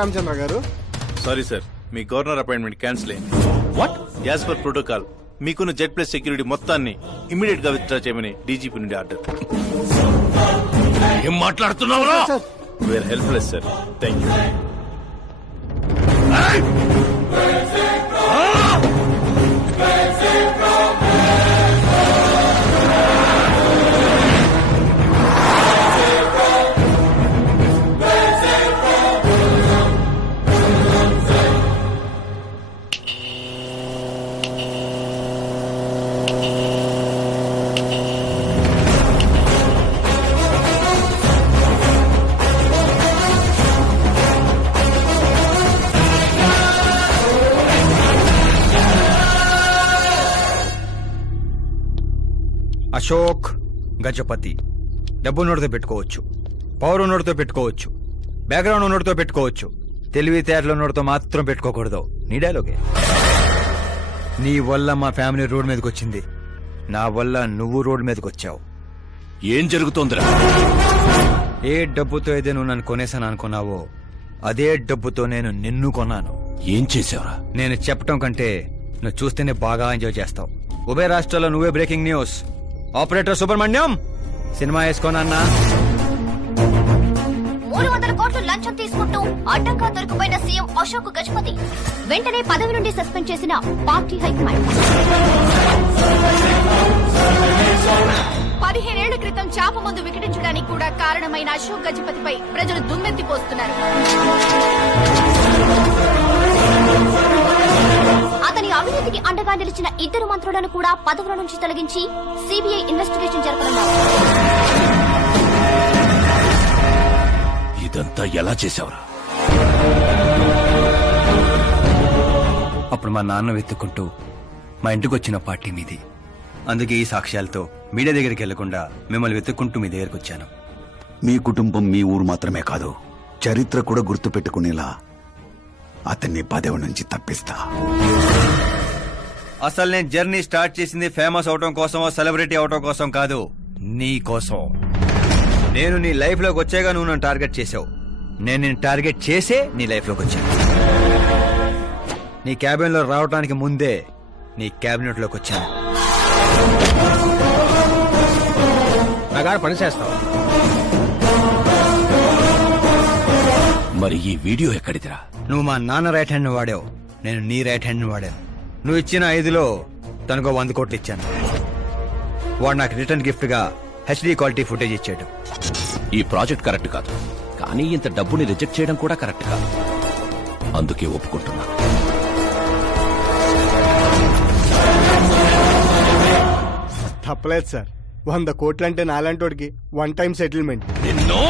రామచంద్ర గారు. Sorry sir మీ governor appointment cancel అయింది. వాట్ యాజ్ పర్ ప్రోటోకాల్ మీకున్న జెడ్ ప్లస్ సెక్యూరిటీ మొత్తాన్ని ఇమీడియట్గా విత్డ్రా చేయమని డీజీపీ నుండి ఆర్డర్. ఏం మాట్లాడుతున్నావురా? Sir we're helpless sir thank you Ashok Gajapathi. డబ్బు నోటితో పెట్టుకోవచ్చు. పవర్ ఉన్నోడితో పెట్టుకోవచ్చు. బ్యాక్గ్రౌండ్ ఉన్నోడితో పెట్టుకోవచ్చు. తెలివితేటలు ఉన్నోడితో మాత్రం పెట్టుకోకూడదు. నీ డైలాగే? నీ వల్ల మా ఫ్యామిలీ రోడ్ మీదకి వచ్చింది నా వల్ల నువ్వు రోడ్ మీదకి వచ్చావు ఏం జరుగుతోందిరా? ఏ డబ్బుతో అయితే నువ్వు నన్ను కొనేసాను అనుకున్నావో అదే డబ్బుతో నేను నిన్ను కొన్నాను. ఏం చేసావురా నేను చెప్పటం కంటే నువ్వు చూస్తేనే బాగా ఎంజాయ్ చేస్తావు. ఉభయ రాష్ట్రాల్లో నువ్వే breaking news operator Subrahmanyam cinema వేసుకోనన్నా మూడు వందల కోట్లు లంచం తీసుకుంటూ అడ్డంగా దొరికిపోయిన సీఎం అశోక్ గజపతి వెంటనే పదవి నుండి సస్పెండ్ చేసిన పార్టీ హైకమాండ్. పదిహేనేళ్ళ క్రితం చాప ముందు వికటించడానికి కూడా కారణమైన అశోక్ గజపతిపై ప్రజలు దుమ్మెత్తిపోస్తున్నారు అతని అవినీతికి అండగా నిలిచిన ఇద్దరు మంత్రులను కూడా పదవుల నుంచి తొలగించి సిబిఐ ఇన్వెస్టిగేషన్ జరపనున్నారు. ఇదంతా ఎలా చేసావురా అప్పుడు మా నాన్న వెతుక్కుంటూ మా ఇంటికి వచ్చిన పార్టీ మీది. అందుకే ఈ సాక్ష్యాలతో మీడియా దగ్గరికి వెళ్ళకుండా మిమ్మల్ని వెతుక్కుంటూ మీ దగ్గరికి వచ్చాను. మీ కుటుంబం మీ ఊరు మాత్రమే కాదు చరిత్ర కూడా గుర్తుపెట్టుకునేలా అతన్ని పదవి నుంచి తప్పిస్తా. అసలు నేను జర్నీ స్టార్ట్ చేసింది ఫేమస్ అవటం కోసమో సెలబ్రిటీ అవటం కోసం కాదు నీ కోసం. నేను నీ లైఫ్లోకి వచ్చాగా నువ్వు నన్ను టార్గెట్ చేసావు. నేను నేను టార్గెట్ చేసే నీ లైఫ్లోకి వచ్చాను నీ క్యాబిన్లో రావడానికి ముందే నీ క్యాబినెట్లోకి వచ్చాను నాగాడ పని చేస్తావు. మరి ఈ వీడియో ఎక్కడిదిరా? నువ్వు మా నాన్న రైట్ హ్యాండ్ వాడావు. నేను నీ రైట్ హ్యాండ్ వాడాను. నువ్వు ఇచ్చిన ఐదులో తనకు వంద కోట్లు ఇచ్చాను. వాడు నాకు రిటర్న్ గిఫ్ట్గా హెచ్డి క్వాలిటీ ఫుటేజ్ ఇచ్చాడు. ఈ ప్రాజెక్ట్ కరెక్ట్ కాదు. కానీ ఇంత డబ్బుని రిజెక్ట్ చేయడం కూడా కరెక్ట్ కాదు. అందుకే ఒప్పుకుంటున్నా. తప్పలేదు సార్. వంద కోట్లు అంటే నాలంటోడికి వన్ టైం సెటిల్మెంట్ నిన్నో!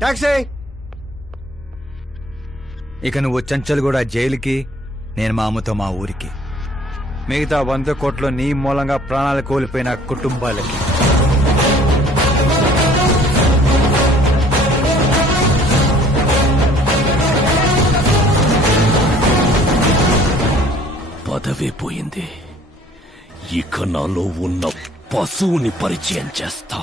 టాక్సీ ఇక నువ్వు చంచల్ కూడా జైలుకి నేను మా అమ్మతో మా ఊరికి. మిగతా వంద కోట్లు నీ మూలంగా ప్రాణాలు కోల్పోయిన కుటుంబాలకి. పదవి పోయింది. ఇక నాలో ఉన్న పశువుని పరిచయం చేస్తా.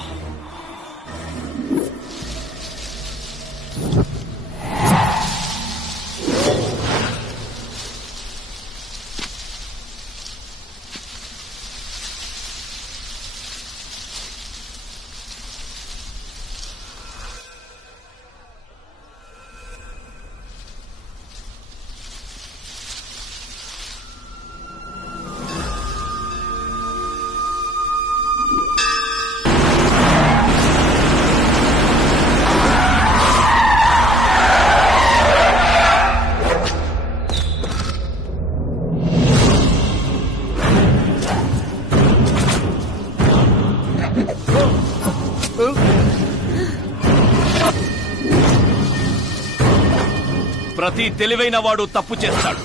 ప్రతి తెలివైన వాడు తప్పు చేస్తాడు.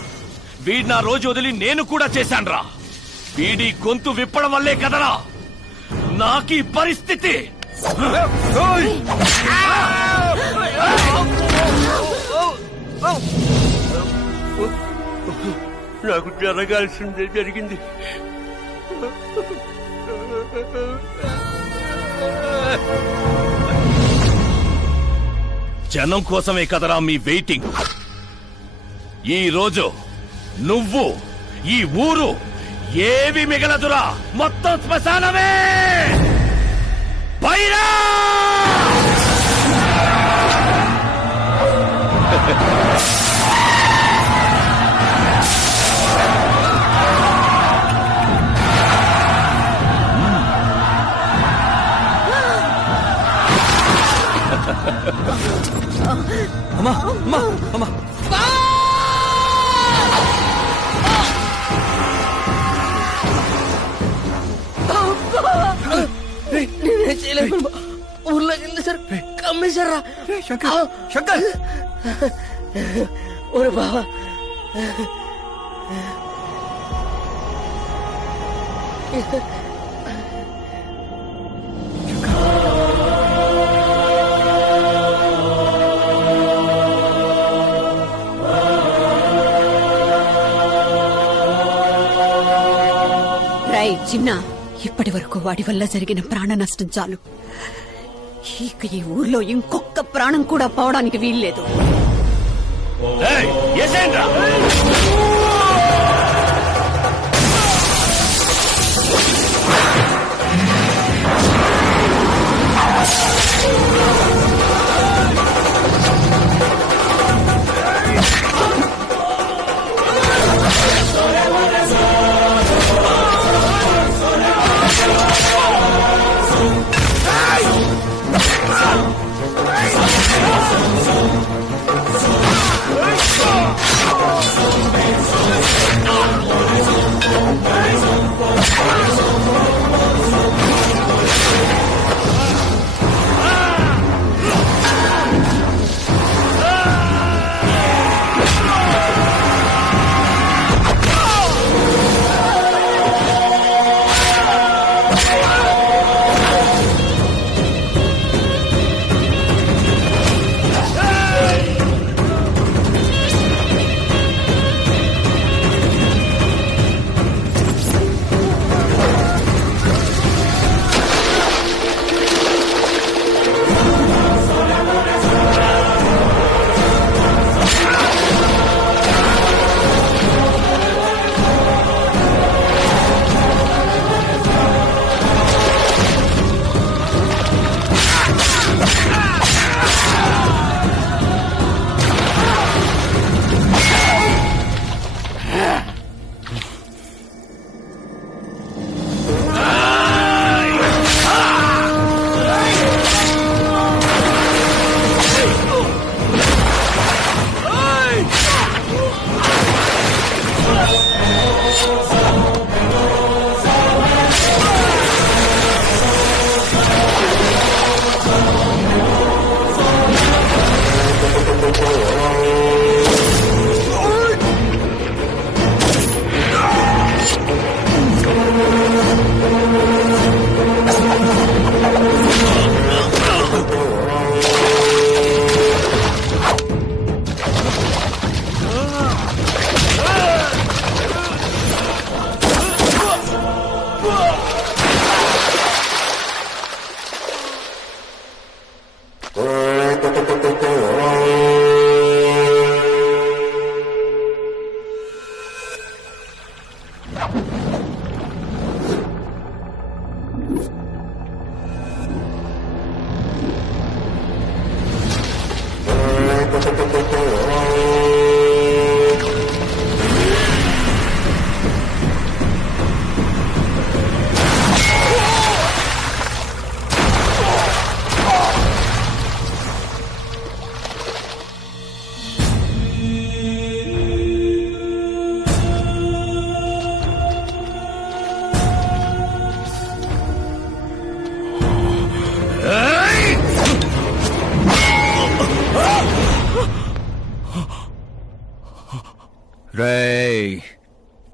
వీడి నా రోజు వదిలి నేను కూడా చేశాన్రా. వీడి గొంతు విప్పడం వల్లే కదరా. నాకీ పరిస్థితి. నాకు జరగాల్సిందే జరిగింది. జనం కోసమే కదరా మీ వెయిటింగ్. ఈ రోజు నువ్వు ఈ ఊరు ఏవి మిగలదురా? మొత్తం శ్మశానమే! పైరా అమ్మా అమ్మా అమ్మా. ఊర్లోకి వెళ్ళి సార్. కమ్మేశారా శంకర్ శంకర్. ఓరే బావా. రై చిన్న ఇప్పటి వరకు వాడి వల్ల జరిగిన ప్రాణ నష్టం చాలు. ఇక ఈ ఊర్లో ఇంకొక ప్రాణం కూడా పోవడానికి వీల్లేదు.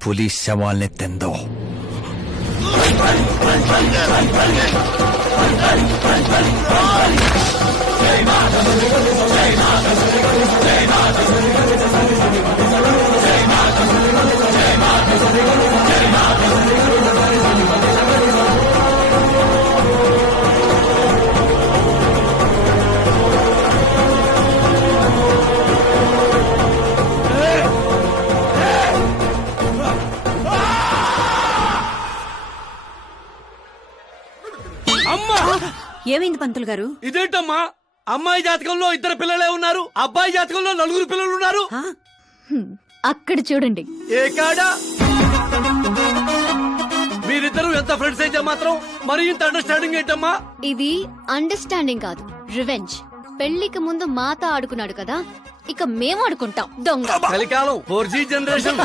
పులి శవాల్ని తెందో. జై మాత జై మాత జై మాత పంతులు గారు? ఇదేంటమ్మా? అమ్మాయి జాతకంలో ఇద్దరు పిల్లలే ఉన్నారు అబ్బాయి జాతకంలో నలుగురు పిల్లలు ఉన్నారు? అక్కడ చూడండి. ఏ కాడా? మీరిద్దరు ఎంత ఫ్రెండ్స్ అయితే మాత్రం మరి ఇంత అండర్స్టాండింగ్ ఏంటమ్మా? ఇది అండర్స్టాండింగ్ కాదు రివెంజ్ పెళ్ళికి ముందు మాత ఆడుకున్నాడు కదా ఇక మేము ఆడుకుంటాం దొంగ. కలికాలం ఫోర్ జీ జనరేషన్